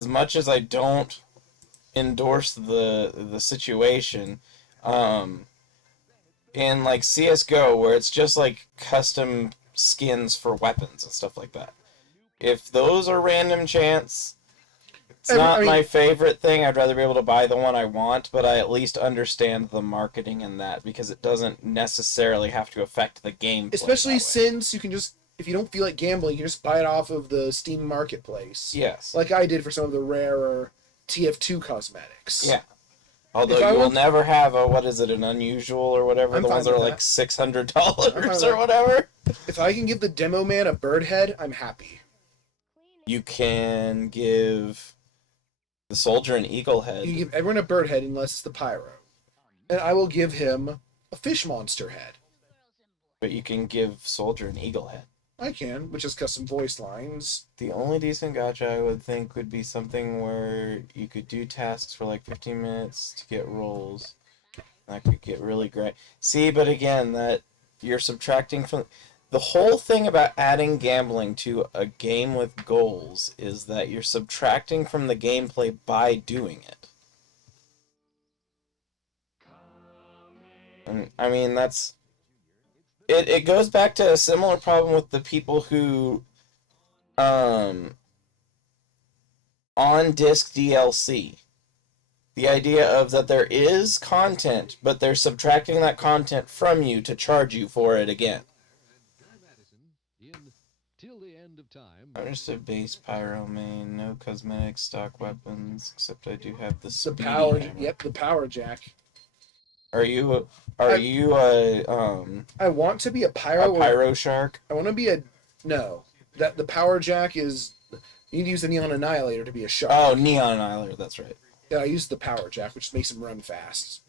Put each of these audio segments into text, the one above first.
as much as I don't endorse the situation, um, in like CS:GO, where it's just like custom skins for weapons and stuff like that. If those are random chance, it's I not mean, my favorite thing. I'd rather be able to buy the one I want, but I at least understand the marketing in that because it doesn't necessarily have to affect the gameplay especially that way. since you can just, if you don't feel like gambling, you can just buy it off of the Steam Marketplace, Yes. like I did for some of the rarer TF2 cosmetics. Yeah. Although If I you will want, never have a, what is it, an unusual or whatever, I'm the ones fine that are with like that. I'm fine $600 with or that. whatever. If I can give the demo man a bird head, I'm happy. You can give the soldier an eagle You head, give everyone a bird head unless it's the pyro, and I will give him a fish monster head. but you can give soldier an eagle head. I can, which is custom voice lines. The only decent gacha I would think would be something where you could do tasks for like 15 minutes to get rolls. That could get really great. See, but again, that you're subtracting from the whole thing about adding gambling to a game with goals is that you're subtracting from the gameplay by doing it. And I mean, that's it goes back to a similar problem with the people who um on disc DLC. The idea of that there is content, but they're subtracting that content from you to charge you for it again. I'm just a base pyro main, no cosmetic stock weapons, except I do have the The speedy power, hammer. yep, the power jack. Are you are I you I want to be a a pyro or pyro shark? I want to be a no. That the power jack is you need to use the neon annihilator to be a shark. Oh, Neon Annihilator, that's right. Yeah, I use the power jack, which makes him run fast.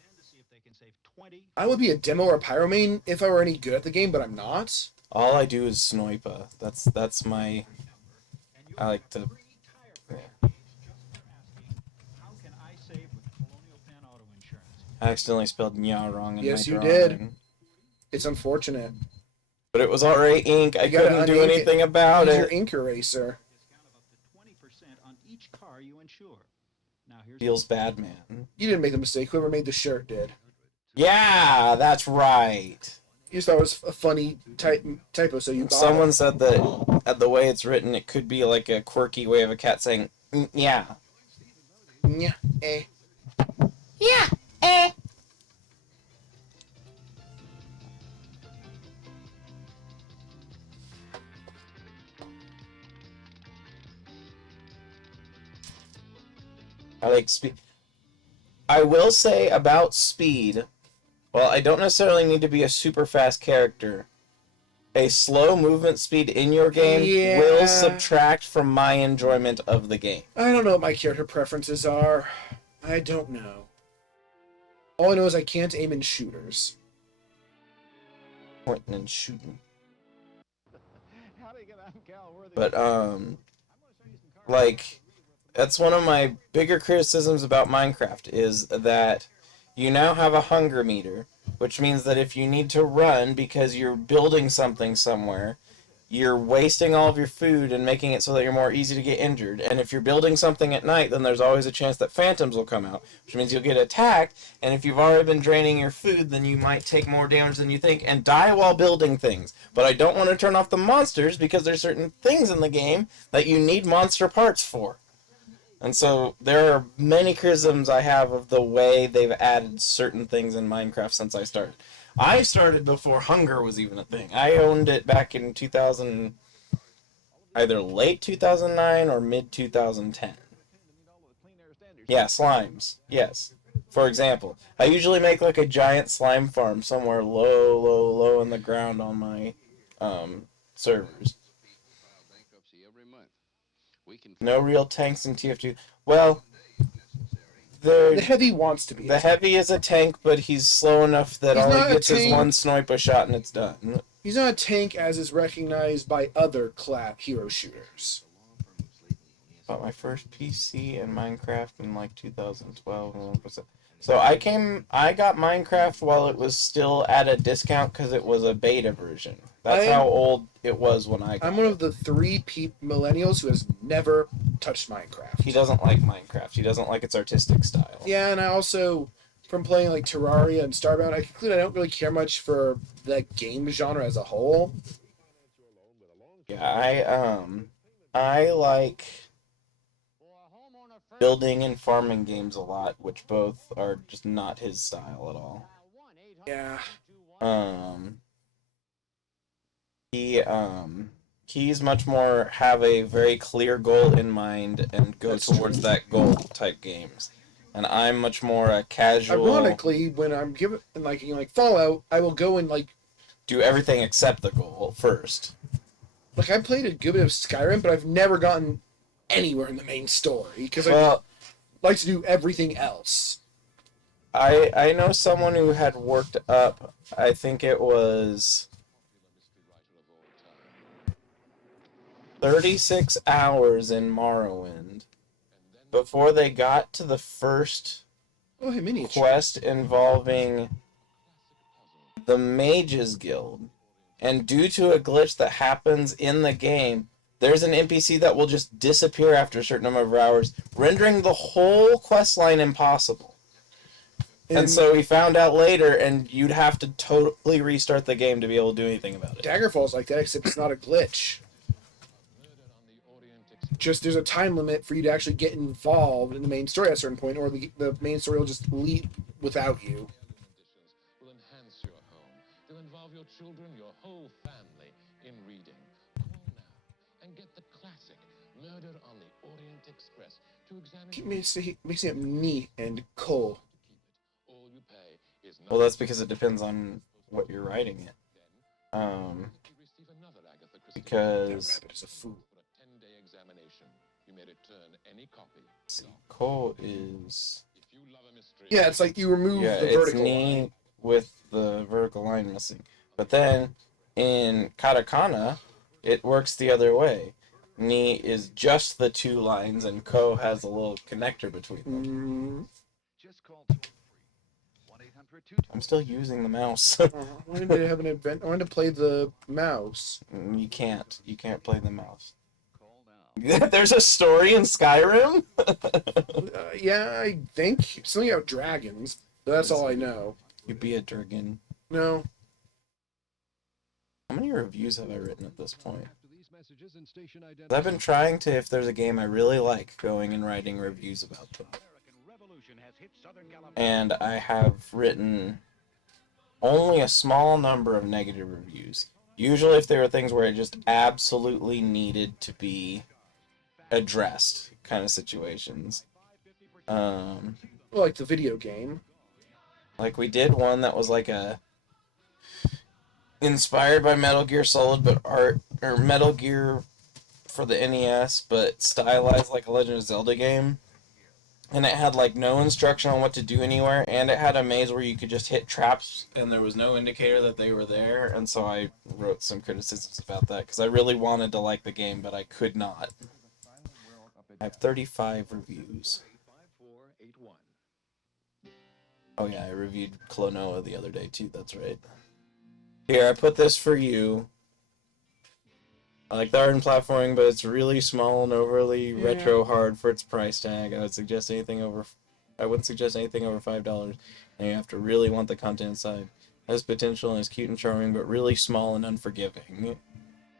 I would be a demo or a pyro main if I were any good at the game, but I'm not. All I do is sniper. That's my. I like to. Yeah. I accidentally spelled nya wrong in my Yes, you drawing. did. It's unfortunate. But it was already ink. I You gotta couldn't do unink it. anything about Use your it. ink eraser. Feels bad, man. You didn't make the mistake. Whoever made the shirt did. Yeah, that's right. You just thought it was a funny typo, so you bought Someone it. said that at the way it's written, it could be like a quirky way of a cat saying yeah. Yeah, eh. Yeah. Eh. I like speed. I will say about speed. Well, I don't necessarily need to be a super fast character. A slow movement speed in your game Yeah. will subtract from my enjoyment of the game. I don't know what my character preferences are. I don't know. All I know is I can't aim in shooters. Pointing and shooting. But like that's one of my bigger criticisms about Minecraft is that you now have a hunger meter, which means that if you need to run because you're building something somewhere, you're wasting all of your food and making it so that you're more easy to get injured. And if you're building something at night, then there's always a chance that phantoms will come out, which means you'll get attacked. And if you've already been draining your food, then you might take more damage than you think and die while building things. But I don't want to turn off the monsters because there's certain things in the game that you need monster parts for. And so there are many criticisms I have of the way they've added certain things in Minecraft since I started. I started before hunger was even a thing. I owned it back in 2000, either late 2009 or mid 2010. Yeah, slimes. Yes. For example, I usually make like a giant slime farm somewhere low in the ground on my servers. No real tanks in TF2. Well, The heavy wants to be. the heavy is a tank, but he's slow enough that He's all not he a gets is tank. one sniper shot and it's done. He's not a tank as is recognized by other hero shooters. Bought my first PC and Minecraft in like 2012. 1%. So I got Minecraft while it was still at a discount because it was a beta version. That's how old it was when I got I'm one it. of the three millennials who has never touched Minecraft. He doesn't like Minecraft. He doesn't like its artistic style. Yeah, and I also, from playing like Terraria and Starbound, I conclude I don't really care much for the game genre as a whole. Yeah, I like building and farming games a lot, which both are just not his style at all. Yeah. Um, he he's much more have a very clear goal in mind and go That's towards true. that goal type games. And I'm much more a casual, Ironically, when I'm given like Fallout, I will go and like do everything except the goal first. I played a good bit of Skyrim, but I've never gotten anywhere in the main story because I Well, like to do everything else. I know someone who had worked up, I think it was 36 hours in Morrowind before they got to the first Oh, hey, miniature. quest involving the Mages Guild. And due to a glitch that happens in the game, there's an NPC that will just disappear after a certain number of hours, rendering the whole quest line impossible. And so we found out later, and you'd have to totally restart the game to be able to do anything about it. Daggerfall's like that, except it's not a glitch. Just there's a time limit for you to actually get involved in the main story at a certain point, or the main story will just leave without you. Will enhance your home. They'll involve your children, your whole family in reading. Call now and get the classic Murder on the Orient Express to examine. Keep mixing up me and Cole. All you pay is Well, that's because it depends on what you're writing it. Because That rabbit is a fool. for a 10-day examination. You may return any copy. let's see, Cole is If you love a mystery, Yeah, it's like you remove yeah, the it's vertical knee line. with the vertical line missing. But then in katakana, it works the other way. Ni is just the two lines, and ko has a little connector between them. Just call toll-free 1-800-220. I'm still using the mouse. I wanted to have an event. I wanted to play the mouse. You can't. You can't play the mouse. Call now. There's a story in Skyrim? Yeah, I think something about dragons. But that's all I know. You be a dragon. No, How many reviews have I written at this point? After these messages and station 'Cause I've been trying to, if there's a game I really like, going and writing reviews about them. American Revolution has hit Southern California. And I have written only a small number of negative reviews. Usually if there were things where it just absolutely needed to be addressed kind of situations. well, like the video game. Like we did one that was like a inspired by Metal Gear Solid but art or Metal Gear for the NES but stylized like a Legend of Zelda game. And it had like no instruction on what to do anywhere, and it had a maze where you could just hit traps and there was no indicator that they were there, and so I wrote some criticisms about that because I really wanted to like the game but I could not. I have 35 reviews. 5481. Oh yeah, I reviewed Klonoa the other day too, that's right. Here, I put this for you. I like the art and platforming, but it's really small and overly retro hard for its price tag. I wouldn't suggest anything over $5, and you have to really want the content inside. It has potential and is cute and charming, but really small and unforgiving.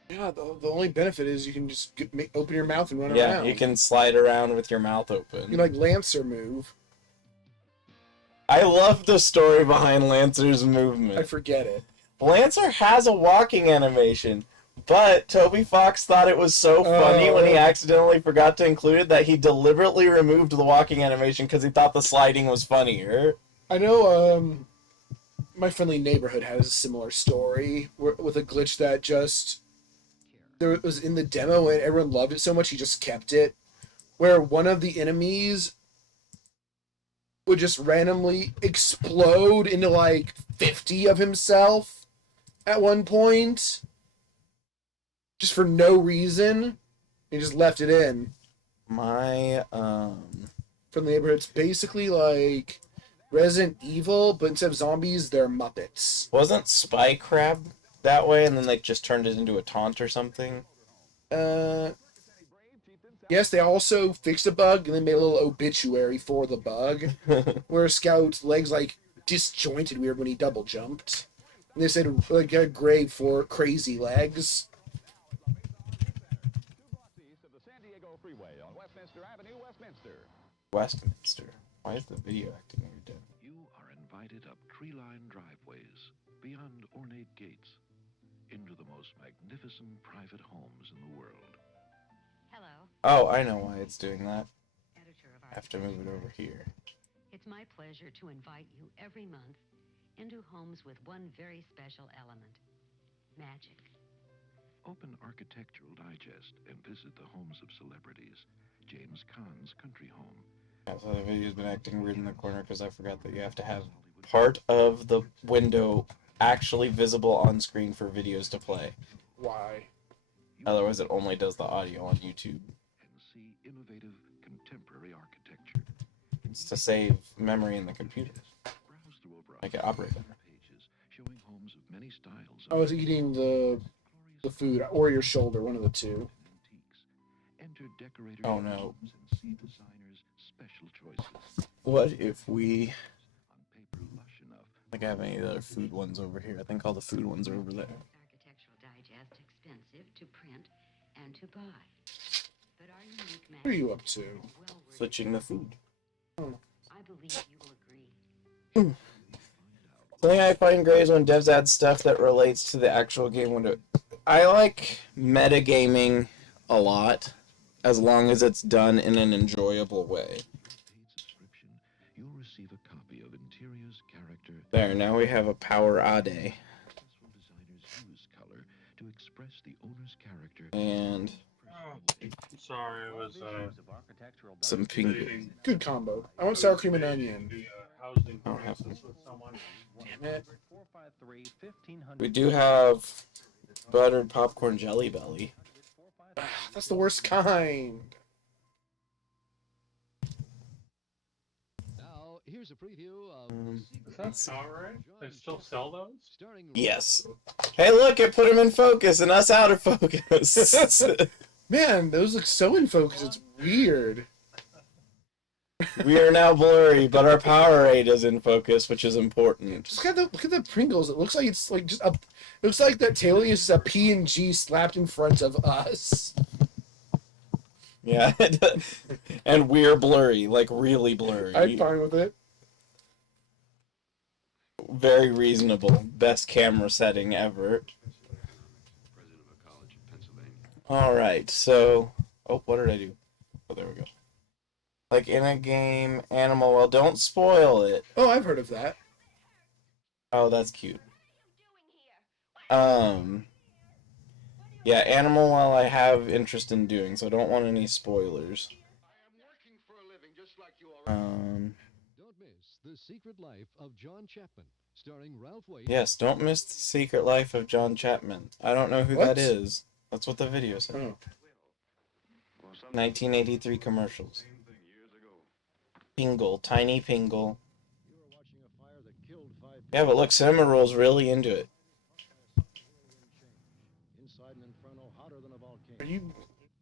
Yeah, the only benefit is you can just open your mouth and run Yeah, around. you can slide around with your mouth open. You can, like Lancer move. I love the story behind Lancer's movement. I forget it. Lancer has a walking animation, but Toby Fox thought it was so funny when he accidentally forgot to include it that he deliberately removed the walking animation because he thought the sliding was funnier. I know. My friendly neighborhood has a similar story with a glitch that just there was in the demo and everyone loved it so much he just kept it, where one of the enemies would just randomly explode into like 50 of himself at one point, just for no reason. He just left it in. My From the neighborhood, it's basically like Resident Evil, but instead of zombies, they're Muppets. wasn't Spy Crab that way, and then they just turned it into a taunt or something. Yes, they also fixed a bug and then made a little obituary for the bug, where Scout's legs like disjointed weird when he double jumped. And they said like a grave for crazy legs. East of the San Diego Freeway on Westminster Avenue, Westminster. Westminster. Why is the video acting weird? Dead? You are invited up tree-lined driveways, beyond ornate gates, into the most magnificent private homes in the world. Hello, Oh, I know why it's doing that. editor of I have to move it over here. It's my pleasure to invite you every month into homes with one very special element: magic. Open Architectural Digest and visit the homes of celebrities. James Caan's country home. Yeah, so the video's been acting weird in the corner because I forgot that you have to have part of the window actually visible on screen for videos to play. Why? Otherwise, it only does the audio on YouTube. And see innovative contemporary architecture. It's to save memory in the computer. Browse through over Make it operate better. pages showing homes of many styles. I was eating the food or your shoulder, one of the two. Antiques. Enter decorator Oh, no. and see designers' special choices. What if we... On paper lush enough. I think I have any of the other food ones over here. I think all the food ones are over there. Architectural Digest expensive to print and to buy. But our unique What are magic you up to? is well worth Switching the food. I believe you will agree. Something I find great is when devs add stuff that relates to the actual game window. I like metagaming a lot, as long as it's done in an enjoyable way. Paid subscription, you'll receive a copy of Interior's character. There, now we have a Power Ade. Successful designers use color to express the owner's character. And Sorry, it was some pink. debating Good combo. I want sour cream and onion. the housing I don't have crisis with someone. Damn it. 453-1500. We do have buttered popcorn jelly belly. That's the worst kind. Now, here's a preview of Is that Power Right? They still sell those? starring Yes. Hey, look, it put him in focus and us out of focus. Man, those look so in focus. It's weird. We are now blurry, but our Powerade is in focus, which is important. Just look at the Pringles. It looks like it's like just a. It looks like that Taylor is a PNG slapped in front of us. Yeah, and we're blurry, like really blurry. I'm fine with it. Very reasonable. Best camera setting ever. President of a college in Pennsylvania. All right, so what did I do? Oh, there we go. Like in a game, animal. Well, don't spoil it. Oh, I've heard of that. Oh, that's cute. Yeah, animal. While I have interest in doing, so I don't want any spoilers. Don't miss The Secret Life of John Chapman, starring Ralph Waite. Yes, don't miss the Secret Life of John Chapman. I don't know who What? that is. That's what the video said. Oh. 1983 commercials. Pingle, tiny Pingle. You were watching a fire that killed 5 Yeah, but look, Cinnamoroll's really into it. inside an inferno hotter than a Are volcano. you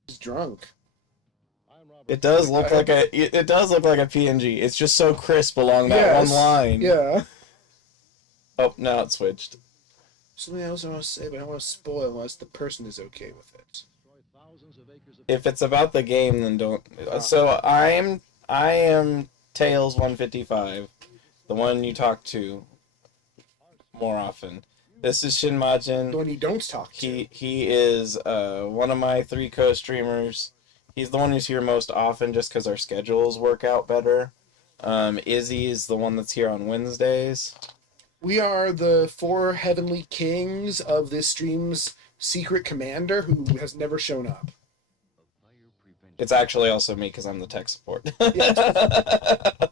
just drunk? I'm Robert. It does look like it does look like a PNG. It's just so crisp along that Yes. one line. Yeah. Oh, now it switched. Something else I want to say, but I don't want to spoil unless the person is okay with it. Destroy thousands of acres of If it's about the game, then don't. So I am Tails 155, the one you talk to more often. This is The Shinmajin. one you don't talk to. He is one of my 3 co-streamers. He's the one who's here most often just because our schedules work out better. Izzy is the one that's here on Wednesdays. We are the 4 heavenly kings of this stream's secret commander who has never shown up. Fire prevention. It's actually also me because I'm the tech support. I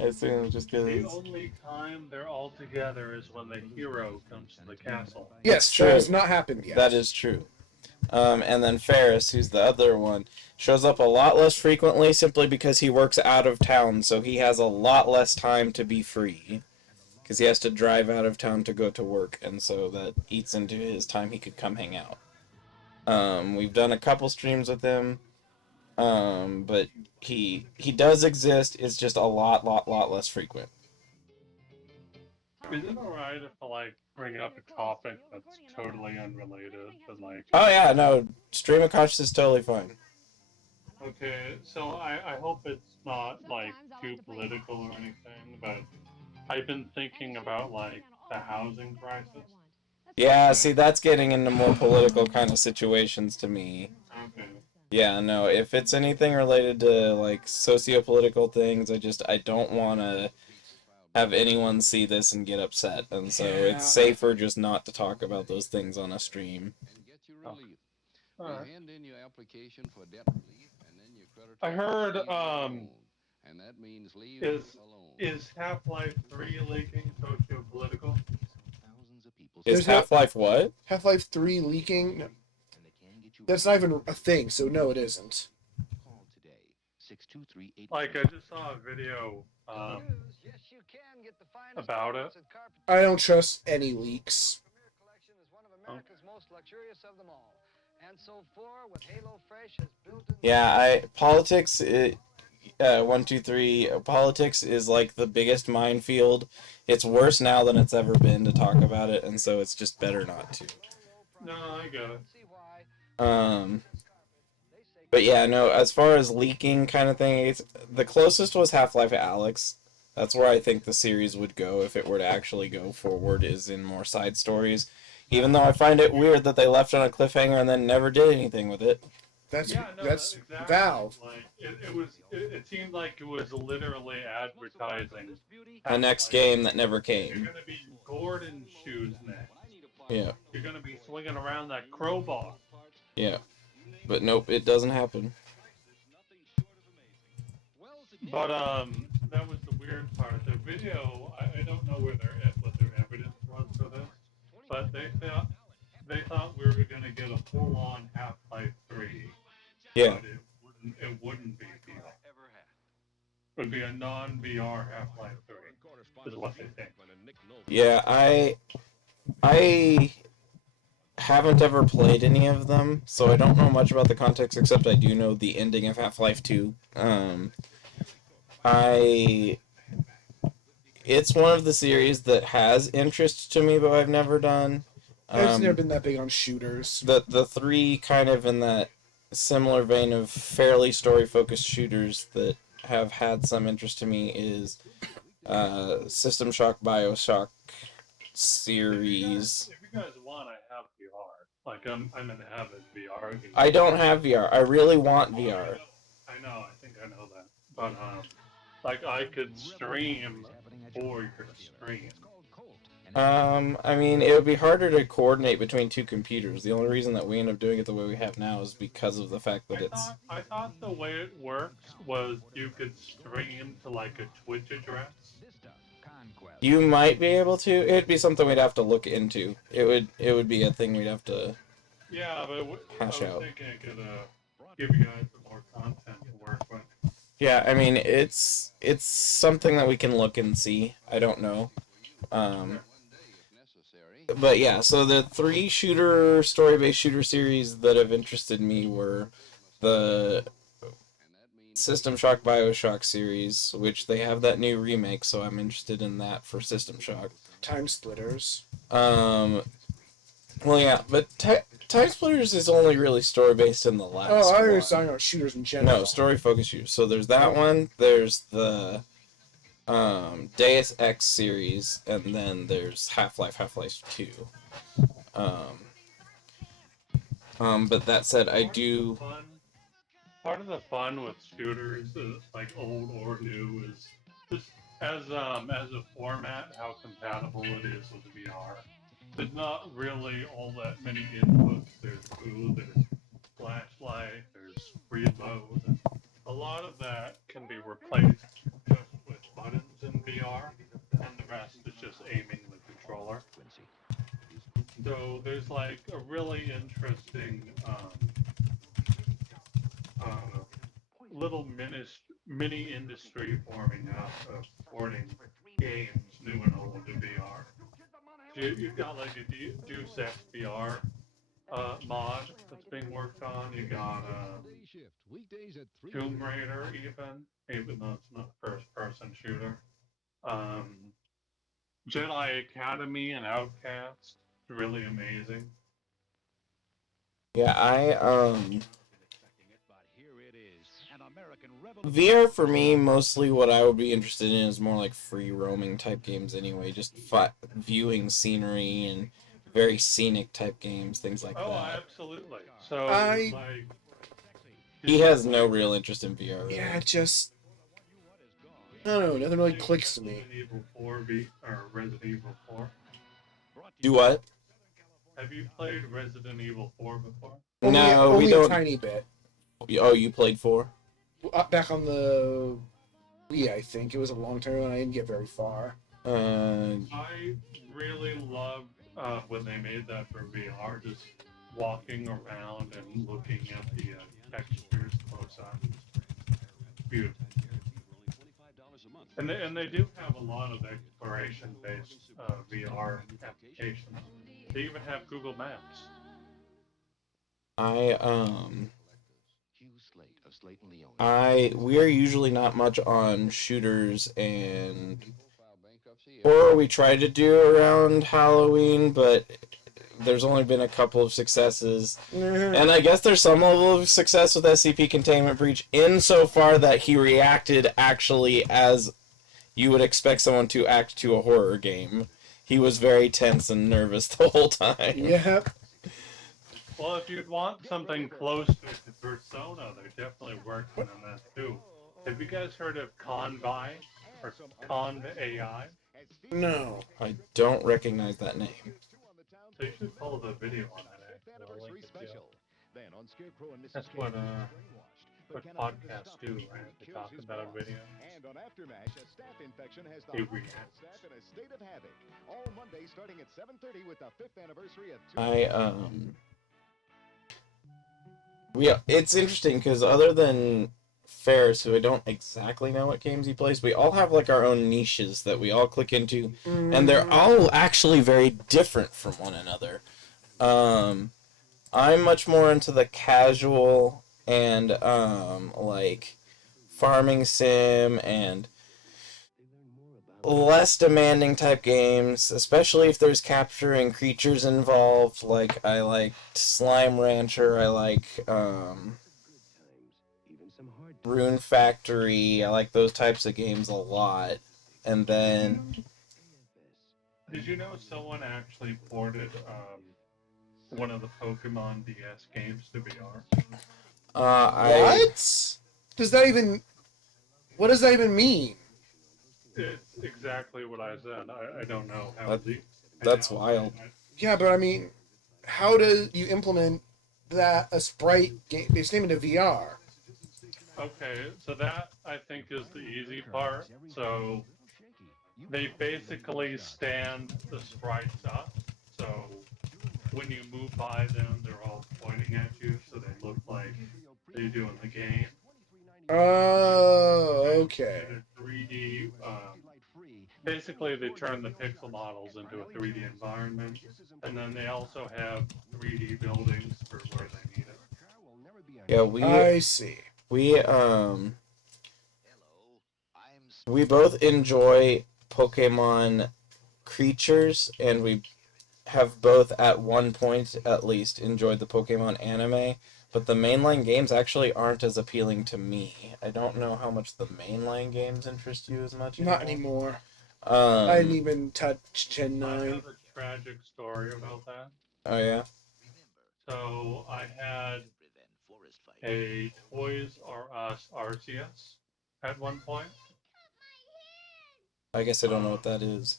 assume just The because. only time they're all together is when the hero comes to the castle. Yes, true. that has not happened yet. That is true. And then Ferris, who's the other one, shows up a lot less frequently simply because he works out of town, so he has a lot less time to be free. Because he has to drive out of town to go to work, and so that eats into his time he could come hang out. We've done a couple streams with him. But he does exist. It's just a lot less frequent. Is it alright if I like bring up a topic that's totally unrelated, but like? Oh yeah, no, stream of consciousness is totally fine. Okay, so I hope it's not like too political or anything, but I've been thinking about like the housing crisis. Yeah, see, that's getting into more political kind of situations to me. Okay. Yeah, no, if it's anything related to like socio-political things, I don't want to have anyone see this and get upset, and so Yeah. it's safer just not to talk about those things on a stream. And get your relief. Alright. You hand in your application for debt relief, and then your creditor I heard leaves you alone. And that means leave you alone. is Half-Life 3 leaking socio-political? Thousands of people Is There's no- Half-Life what? Half-Life 3 leaking? No. That's not even a thing, so no, it isn't. Call today. 623 Like I just saw a video about it. I don't trust any leaks. Yeah, politics. 1, 2, 3. Politics is like the biggest minefield. It's worse now than it's ever been to talk about it, and so it's just better not to. No, I get it. But yeah, no. As far as leaking kind of thing, the closest was Half-Life Alyx. That's where I think the series would go if it were to actually go forward, is in more side stories. Even though I find it weird that they left on a cliffhanger and then never did anything with it. That's Exactly. Valve. Like it seemed like it was literally advertising The next Half-Life. game that never You're came. gonna be Gordon Shoes next. Yeah, You're gonna be swinging around that crowbar. yeah. But nope, it doesn't happen. But that was the weird part. The video, I don't know what their evidence was for this, but they thought we were gonna get a full-on Half-Life 3. Yeah. But it wouldn't be VR. It would be a non-VR Half-Life 3. Is what they think. Yeah, I haven't ever played any of them, so I don't know much about the context, except I do know the ending of Half-Life 2. It's one of the series that has interest to me, but I've never done. I've never been that big on shooters. The three kind of in that similar vein of fairly story-focused shooters that have had some interest to me is System Shock, BioShock series. If you guys want, I have VR. Like I'm an avid VR gamer. I don't have VR. I really want VR. I know. I think I know that. But like I could stream for your stream. I mean, it would be harder to coordinate between two computers. The only reason that we end up doing it the way we have now is because of the fact that I thought the way it works was you could stream to like a Twitch address. You might be able to. It'd be something we'd have to look into. It would be a thing we'd have to. Yeah, but I was Hash out. thinking I could give you guys some more content to work with. Yeah, I mean, it's something that we can look and see. I don't know. But yeah, so the three story-based shooter series that have interested me were the System Shock BioShock series, which they have that new remake, so I'm interested in that for System Shock. Time Splitters. Well, yeah, but Time Splitters is only really story-based in the last Oh, I one. was talking about shooters in general. No, story-focused shooters. So there's that one, there's the Deus Ex series, and then there's Half-Life 2. But that said, I do. Part of the fun with shooters, like old or new, is just as a format how compatible it is with VR. There's not really all that many inputs. There's food, there's flashlight, there's reload. A lot of that can be replaced just with buttons in VR, and the rest is just aiming the controller. So there's like a really interesting little mini industry forming out of porting games, new and old, to VR. You've got like a Deus Ex VR mod that's being worked on. You got Day shift, weekdays at 3 Tomb p.m. Raider, even though it's not a first-person shooter. Um, Jedi Academy and Outcast, really amazing. Yeah, VR for me, mostly what I would be interested in is more like free roaming type games anyway, just viewing scenery and very scenic type games, things like Oh, that. absolutely. So, I- like, He has no real interest in VR. Really. Yeah, just I don't know. Nothing really clicks to me. Resident Evil 4 or Resident Evil 4. Do what? Have you played Resident Evil 4 before? No, only we don't. a tiny bit. Oh, you played 4? Back on the Wii, I think it was a long time, and I didn't get very far. I really loved when they made that for VR, just walking around and looking at the textures close up. Beautiful. And they do have a lot of exploration-based VR applications. They even have Google Maps. We are usually not much on shooters and horror. We try to do around Halloween, but there's only been a couple of successes. And I guess there's some level of success with SCP Containment Breach insofar that he reacted actually as you would expect someone to act to a horror game. He was very tense and nervous the whole time. Yep. Well, if you'd want something close to Persona, they're definitely working on that too. Have you guys heard of Convi or Conv AI? No. I don't recognize that name. So you should follow the video on that. Actually. I'll link it to you. That's what podcasts do, right? They talk about a video. And on Aftermash, a staph infection has the They react. staff in a state of havoc. All Monday starting at 7:30 with the 5th anniversary of It's interesting because other than Ferris, who I don't exactly know what games he plays, we all have like our own niches that we all click into, and they're all actually very different from one another. I'm much more into the casual and like farming sim and less demanding type games, especially if there's capturing creatures involved. Like I like Slime Rancher, I like Rune Factory, I like those types of games a lot. And then Did you know someone actually ported one of the Pokemon DS games to VR? What? What does that even mean? It's exactly what I said. I don't know how. That's wild. Yeah, but I mean, how do you implement a sprite based game into VR? Okay, so that I think is the easy part. So they basically stand the sprites up. So when you move by them, they're all pointing at you, so they look like they do in the game. Oh, okay. And they're 3D. Basically, they turn the pixel models into a 3D environment, and then they also have 3D buildings for where they need it. yeah, I see. we both enjoy Pokemon creatures, and we have both at one point at least enjoyed the Pokemon anime, but the mainline games actually aren't as appealing to me. I don't know how much the mainline games interest you as much. Not anymore. I didn't Um, even touch Gen I 9. have a tragic story about that. oh yeah. So I had a Toys R Us Arceus at one point. I guess I don't know what that is.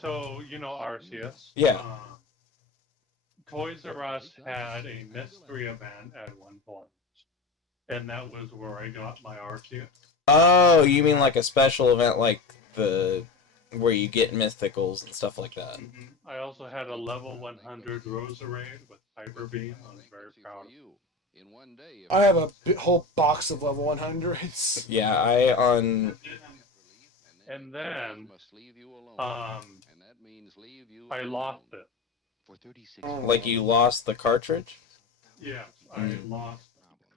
So you know Arceus. Yeah. Toys R Us had a mystery event at one point, and that was where I got my Arceus. Oh, you mean like a special event like where you get mythicals and stuff like that. I also had a level 100 Roserade with Hyper Beam. I was very proud of it. I have a whole box of level 100s. Yeah, And then I lost it. Like you lost the cartridge? Yeah, I lost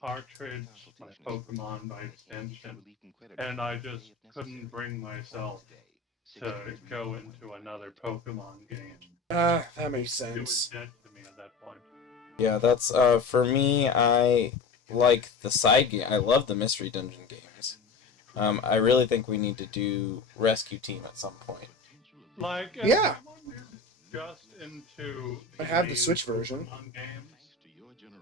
cartridge, my Pokemon by extension, and I just couldn't bring myself to go into another Pokemon game. That makes It was sense. dead to me at that point. Yeah, that's for me. I like the side game. I love the Mystery Dungeon games. I really think we need to do Rescue Team at some point. Like, if Yeah. someone is just into I have the main Switch version. Pokemon games,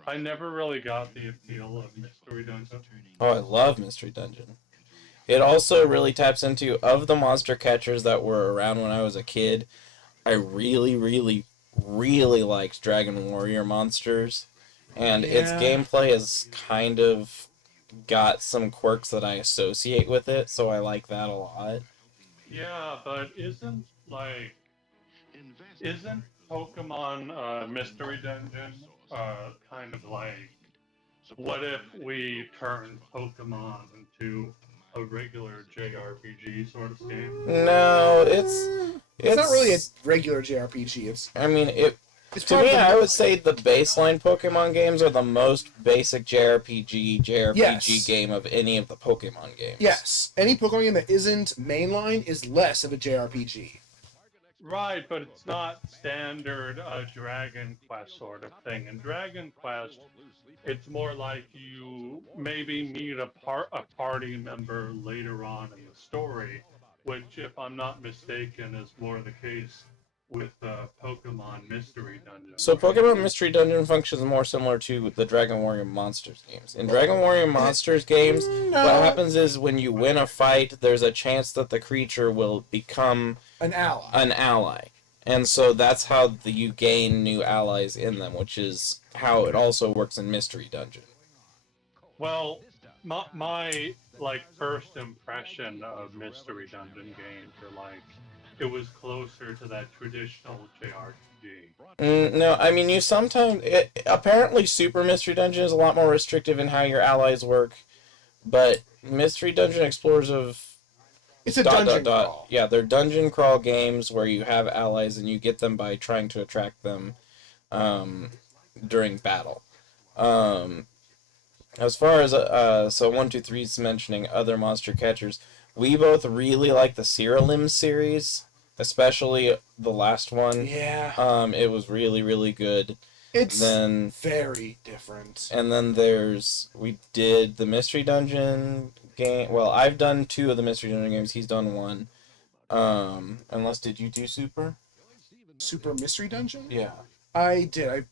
I never really got the appeal of Mystery Dungeon. Oh, I love Mystery Dungeon. It also really taps into, of the monster catchers that were around when I was a kid, I really, really, really liked Dragon Warrior Monsters. And its Yeah. gameplay has kind of got some quirks that I associate with it, so I like that a lot. Yeah, but isn't Pokemon Mystery Dungeon kind of like, what if we turned Pokemon into a regular JRPG sort of game? No, It's not really a regular JRPG. I mean, It's to probably me, the I would most- say the baseline Pokemon games are the most basic JRPG Yes. game of any of the Pokemon games. Yes, any Pokemon game that isn't mainline is less of a JRPG. Right, but it's not standard Dragon Quest sort of thing. In Dragon Quest, it's more like you maybe meet a party member later on in the story, which, if I'm not mistaken, is more the case with Pokemon Mystery Dungeon. So Pokemon Mystery Dungeon functions more similar to the Dragon Warrior Monsters games. In Dragon Warrior Monsters games, what happens is when you win a fight, there's a chance that the creature will become An ally. an ally. And so that's how you gain new allies in them, which is how it also works in Mystery Dungeon. Well, my like first impression of Mystery Dungeon games are like, it was closer to that traditional JRPG. No, I mean, you sometimes... apparently, Super Mystery Dungeon is a lot more restrictive in how your allies work, but Mystery Dungeon Explorers of... It's a dungeon crawl. Yeah, they're dungeon crawl games where you have allies and you get them by trying to attract them during battle. As far as... so 123 is mentioning other monster catchers. We both really like the Ceralim series, especially the last one. Yeah. It was really, really good. It's Then very different. and then we did the Mystery Dungeon game. Well, I've done 2 of the Mystery Dungeon games. He's done 1. Unless, did you do Super? Super Mystery Dungeon? Yeah. I did. I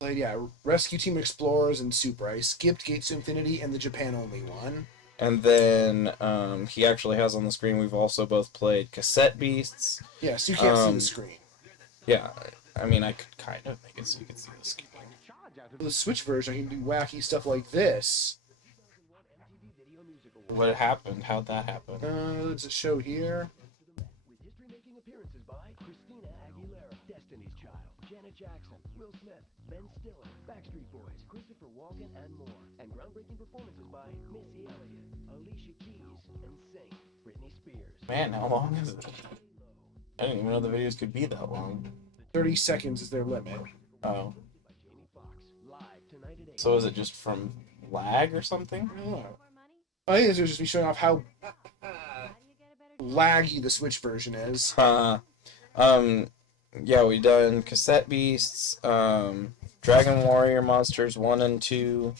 played, Rescue Team Explorers and Super. I skipped Gates to Infinity and the Japan only one. And then he actually has on the screen. We've also both played Cassette Beasts. Yeah, so you can't see Um, the screen. Yeah, I mean, I could kind of make it so you could see the screen. For the Switch version, you can do wacky stuff like this. What happened? How'd that happen? There's a show here. With history-making appearances by Christina Aguilera, Destiny's Child, Janet Jackson, Will Smith, Ben Stiller, Backstreet Boys, Christopher Walken, and more. And groundbreaking performances by Missy Elliott, Alicia Keys, and Sing, Britney Spears. Man, how long is it? I didn't even know the videos could be that long. 30 seconds is their limit. Oh. Jamie Foxx, live tonight at 8. So is it just from lag or something? I don't know. I think this would just be showing off how laggy the Switch version is. Yeah, we done Cassette Beasts, Dragon Warrior Monsters 1 and 2.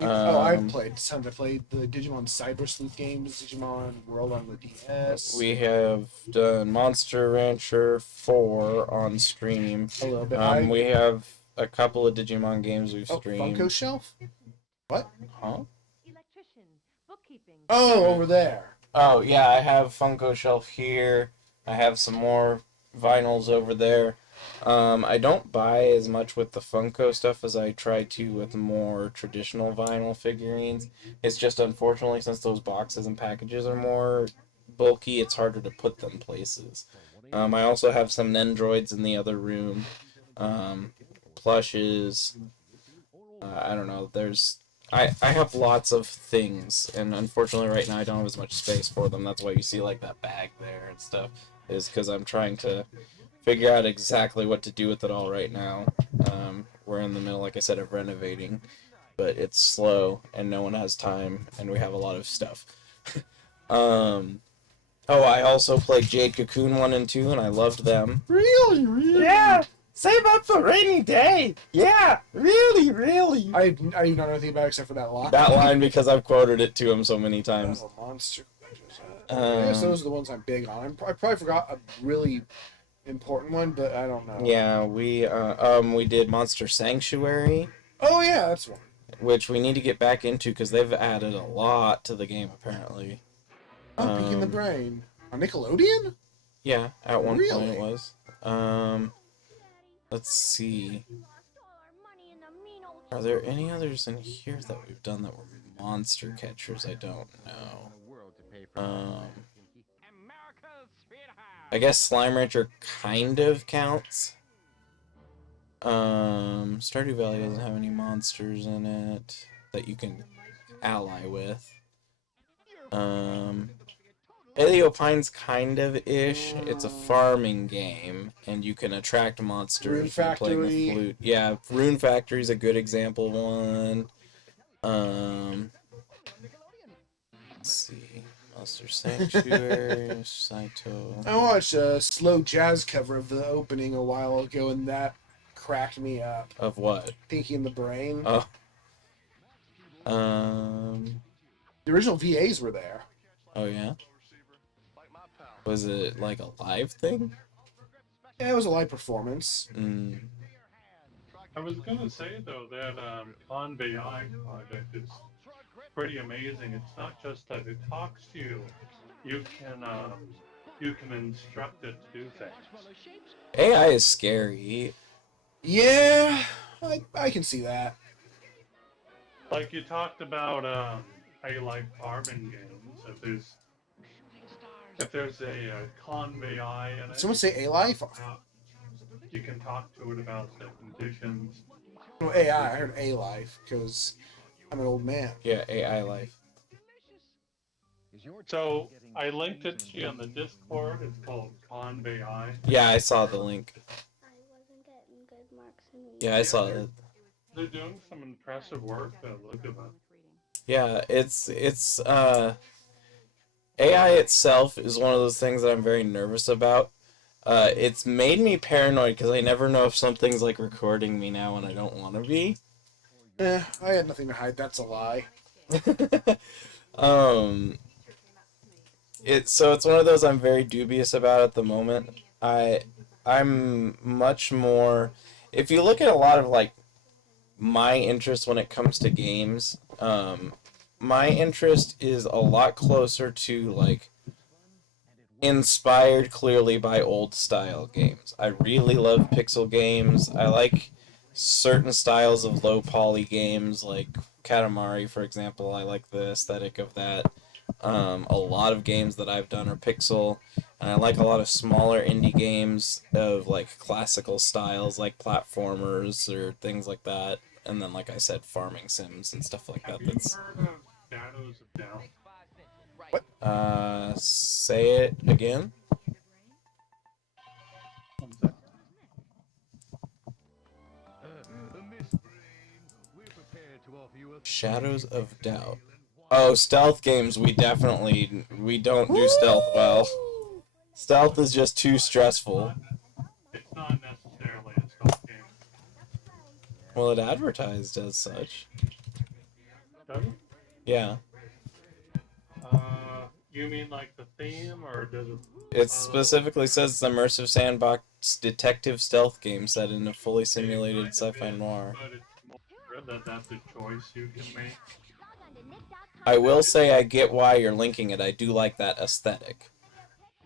I've played tons. I played the Digimon Cyber Sleuth games, Digimon World on the DS. We have done Monster Rancher 4 on stream. A little bit. We have a couple of Digimon games we've streamed. Funko Shelf? What? Huh? Electrician, bookkeeping. Oh, over there. Oh, yeah, I have Funko Shelf here. I have some more vinyls over there. I don't buy as much with the Funko stuff as I try to with more traditional vinyl figurines. It's just, unfortunately, since those boxes and packages are more bulky, it's harder to put them places. I also have some Nendroids in the other room. Plushes. I don't know, I have lots of things, and unfortunately right now I don't have as much space for them. That's why you see like that bag there and stuff. is because I'm trying to figure out exactly what to do with it all right now. We're in the middle, like I said, of renovating, but it's slow and no one has time, and we have a lot of stuff. Oh, I also played Jade Cocoon 1 and 2, and I loved them. Really? Yeah! Save up for rainy day! Yeah! Really! I don't know anything about it except for that line. That line, because I've quoted it to him so many times. Oh, monster. I guess Um, those are the ones I'm big on. I probably forgot a really important one, but I don't know. Yeah, we did Monster Sanctuary, Oh yeah, that's one. which we need to get back into because they've added a lot to the game apparently. Oh, Peek in the Brain on Nickelodeon. Yeah, at one point Really? it was. Let's see. Are there any others in here that we've done that were monster catchers? I don't know. I guess Slime Rancher kind of counts. Stardew Valley doesn't have any monsters in it that you can ally with. Heliopines kind of ish. It's a farming game, and you can attract monsters Rune by playing the Factory. flute. Yeah, Rune Factory's a good example one. Let's see. Monster Sanctuary, Saito. I watched a slow jazz cover of the opening a while ago, and that cracked me up. Of what? Pinky in the Brain. Oh. The original VAs were there. Oh yeah. Was it like a live thing? Yeah, it was a live performance. Mm. I was gonna say though that Convey Eye project is pretty amazing. It's not just that it talks to you; you can instruct it to do things. AI is scary. Yeah, I can see that. Like you talked about, how you like farming games. If there's a Convey Eye in it, Someone say A-Life? you can talk to it about the conditions. No, AI. I heard A-Life because I'm an old man. Yeah, AI life. So I linked it to you on the Discord. It's called Convey Eye. Yeah, I saw the link. Yeah, I saw it. They're doing some impressive work. Look at that. Yeah, it's AI itself is one of those things that I'm very nervous about. It's made me paranoid because I never know if something's like recording me now when I don't want to be. I had nothing to hide. That's a lie. It's one of those I'm very dubious about at the moment. I'm much more. If you look at a lot of like my interest when it comes to games, my interest is a lot closer to like inspired clearly by old style games. I really love pixel games. I like certain styles of low poly games like Katamari, for example. I like the aesthetic of that. A lot of games that I've done are pixel, and I like a lot of smaller indie games of like classical styles like platformers or things like that. And then, like I said, farming sims and stuff like that. Have you That's heard of Shadows of Doubt? say it again. Shadows of Doubt. Oh, stealth games. We don't do stealth well. Stealth is just too stressful. It's not necessarily a stealth game. Well, it advertised as such. Does it? Yeah. You mean like the theme, or does it? It specifically says it's an immersive sandbox detective stealth game set in a fully simulated sci-fi noir. But it's more that's a choice you can make. I will say I get why you're linking it. I do like that aesthetic.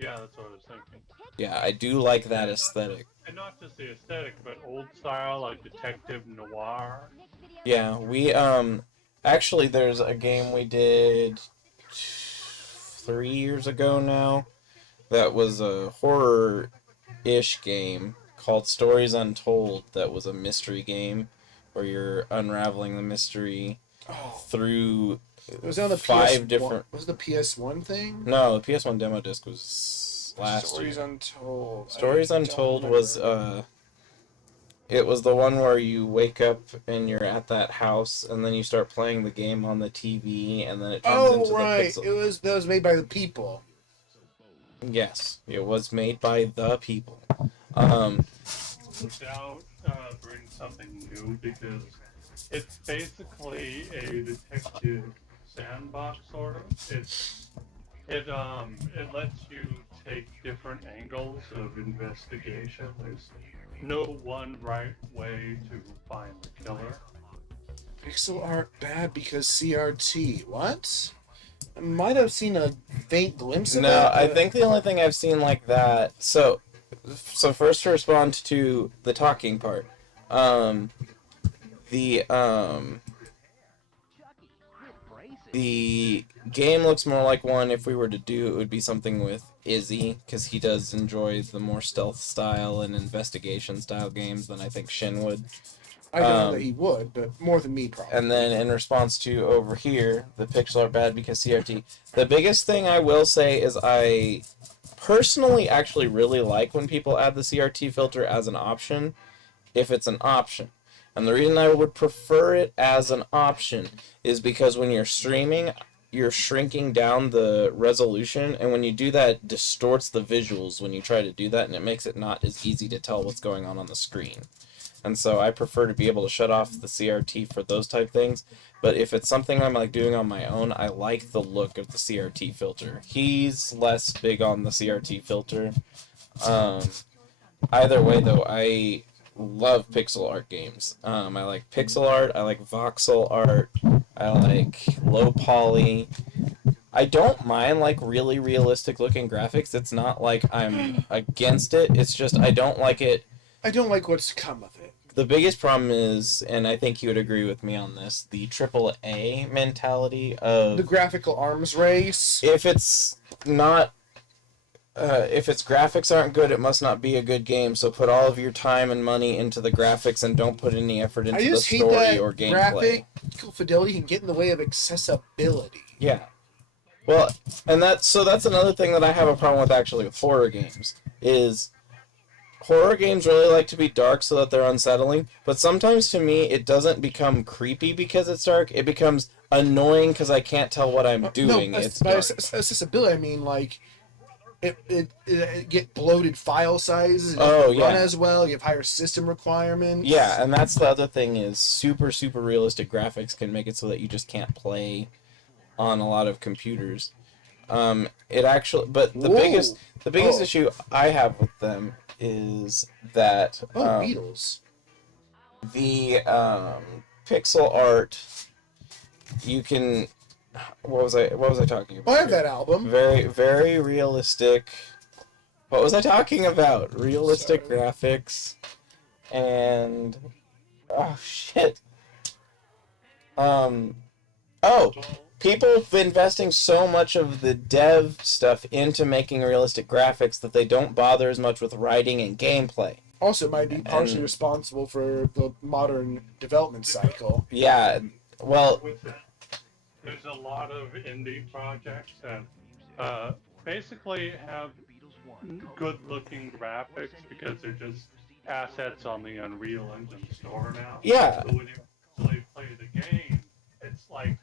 Yeah, that's what I was thinking. Yeah, I do like that aesthetic. And not just the aesthetic, but old style, like detective noir. Yeah, we actually there's a game we did 3 years ago now that was a horror-ish game called Stories Untold that was a mystery game where you're unraveling the mystery through It was on the five PS1. different. Was it the PS1 thing? No, the PS1 demo disc was last Stories year. Untold. Stories I don't Untold was remember. it was the one where you wake up and you're at that house, and then you start playing the game on the TV, and then it turns into Oh right, the pixel. that was made by the people. Yes, it was made by the people. Um, Without bring something new because it's basically a detective sandbox sort of. It lets you take different angles of investigation. There's no one right way to find the killer. Pixel art bad because CRT. What? I might have seen a faint glimpse of it. no, I but- think the only thing I've seen like that. So first to respond to the talking part, um, the um, the game looks more like one. If we were to do it, would be something with Izzy, because he does enjoy the more stealth style and investigation style games than I think Shin would. I don't know that he would, but more than me probably. And then in response to over here, the pixel art bad because CRT. The biggest thing I will say is I personally actually really like when people add the CRT filter as an option, if it's an option. And the reason I would prefer it as an option is because when you're streaming, you're shrinking down the resolution, and when you do that, it distorts the visuals when you try to do that, and it makes it not as easy to tell what's going on the screen. And so I prefer to be able to shut off the CRT for those type things. But if it's something I'm like doing on my own, I like the look of the CRT filter. He's less big on the CRT filter. Either way, though, I love pixel art games. I like pixel art. I like voxel art. I like low poly. I don't mind like really realistic looking graphics. It's not like I'm against it. It's just I don't like it. I don't like what's come of it. The biggest problem is, and I think you would agree with me on this, the AAA mentality of The graphical arms race. if it's not if its graphics aren't good, it must not be a good game. So put all of your time and money into the graphics and don't put any effort into I the just hate story that or gameplay. graphical fidelity can get in the way of accessibility. Yeah. Well, and that's another thing that I have a problem with actually with horror games is horror games really like to be dark so that they're unsettling, but sometimes to me it doesn't become creepy because it's dark. It becomes annoying because I can't tell what I'm doing. No, It's by dark. accessibility, I mean like it get bloated file sizes. It Oh, doesn't run yeah. as well. You have higher system requirements. Yeah, and that's the other thing is super realistic graphics can make it so that you just can't play on a lot of computers. It actually, but the Whoa. biggest Oh. issue I have with them is that Beatles. the pixel art you can what was I talking about? I have that album. Very realistic. What was I talking about? Realistic graphics and oh shit. People have been investing so much of the dev stuff into making realistic graphics that they don't bother as much with writing and gameplay. Also, it might be partially And- responsible for the modern development cycle. Yeah, well, With that, there's a lot of indie projects that basically have good-looking graphics because they're just assets on the Unreal Engine store now. Yeah. So when you actually play the game, it's like